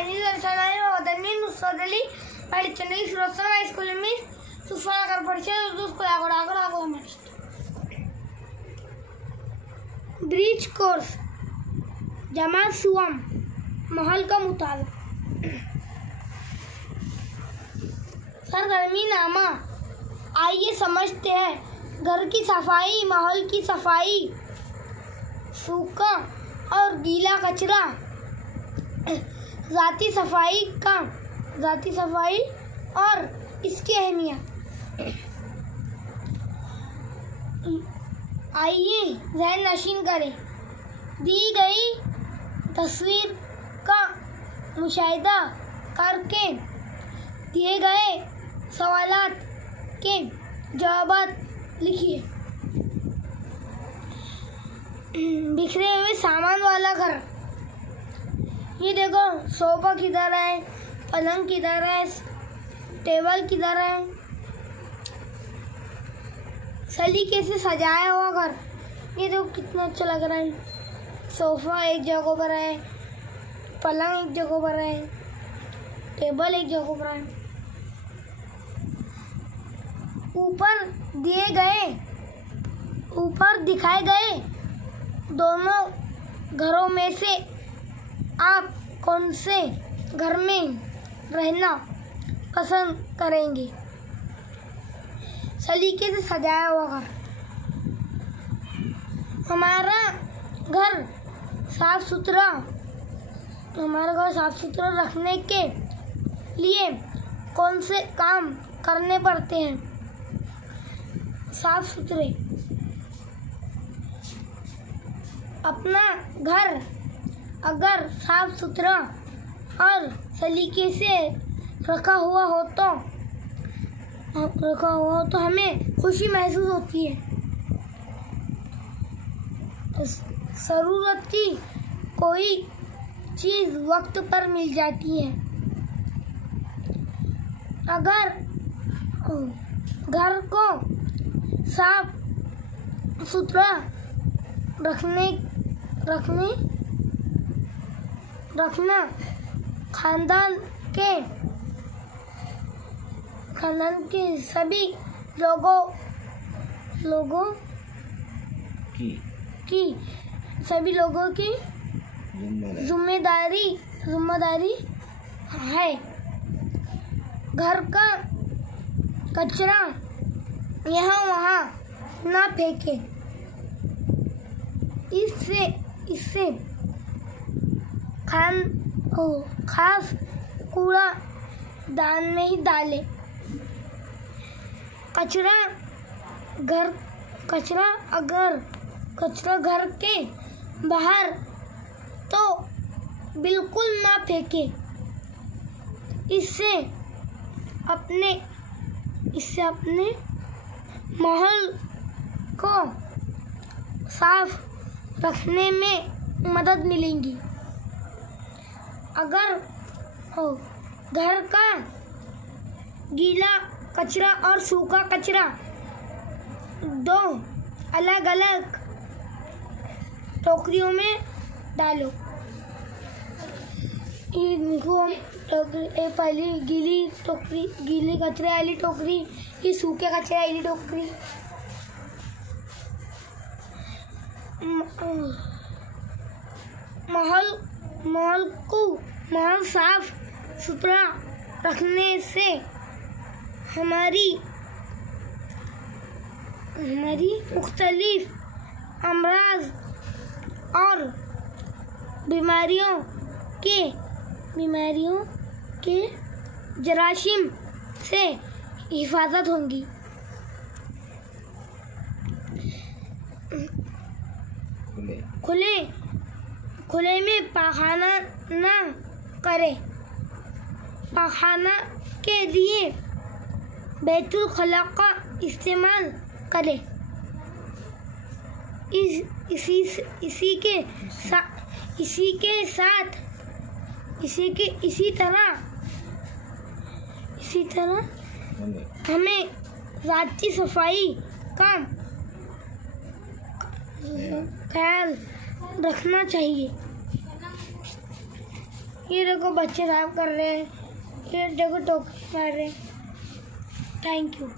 ini bersama dan ini Nusradali pada channel Surasana High School ini Sufana akan परिचय उसको आगो हमारे bridge course जमा सुअम महल का मुताबिक सरगर्मी नामा। आइए समझते हैं घर की सफाई, माहौल की सफाई, सूखा और गीला कचरा, ज़ाती सफाई और इसकी अहमियत। आइए ज़हन नशीन करें। दी गई तस्वीर का मुशाहिदा करके दिए गए सवालात के जवाब लिखिए। बिखरे हुए सामान वाला घर। ये देखो सोफा किधर है, पलंग किधर है, टेबल किधर है। सलीके से सजाया हुआ घर। ये देखो कितना अच्छा लग रहा है। सोफा एक जगह पर है, पलंग एक जगह पर है, टेबल एक जगह पर है। ऊपर दिखाए गए दोनों घरों में से आप कौन से घर में रहना पसंद करेंगे? सलीके से सजाया हुआ घर। हमारा घर साफ सुथरा रखने के लिए कौन से काम करने पड़ते हैं? साफ सुथरे। अपना घर अगर साफ सुथरा और सलीके से रखा हुआ हो तो हमें खुशी महसूस होती है। ज़रूरत की कोई चीज़ वक्त पर मिल जाती है। अगर घर को साफ सुथरा रखना खानदान के सभी लोगों की जिम्मेदारी है। घर का कचरा यहाँ वहाँ ना फेंके। इससे खास कूड़ा दान में ही डाले। कचरा घर के बाहर तो बिल्कुल ना फेंके। इससे अपने माहौल को साफ रखने में मदद मिलेगी। अगर घर का गीला कचरा और सूखा कचरा दो अलग अलग टोकरियों में डालो। ये देखो पहली गीली कचरे वाली टोकरी, ये सूखे कचरे वाली टोकरी। माहौल साफ सुथरा रखने से हमारी मुख्तलिफ अमराज और बीमारियों के जरासीम से हिफाजत होगी। खुले में पाखाना ना करें। पाखाना के लिए बैतुल खला का इस्तेमाल करें। इसी तरह हमें ज़ाती सफाई का ख्याल रखना चाहिए। ये देखो बच्चे साफ कर रहे हैं, ये देखो टोकरी मार रहे हैं। Thank you.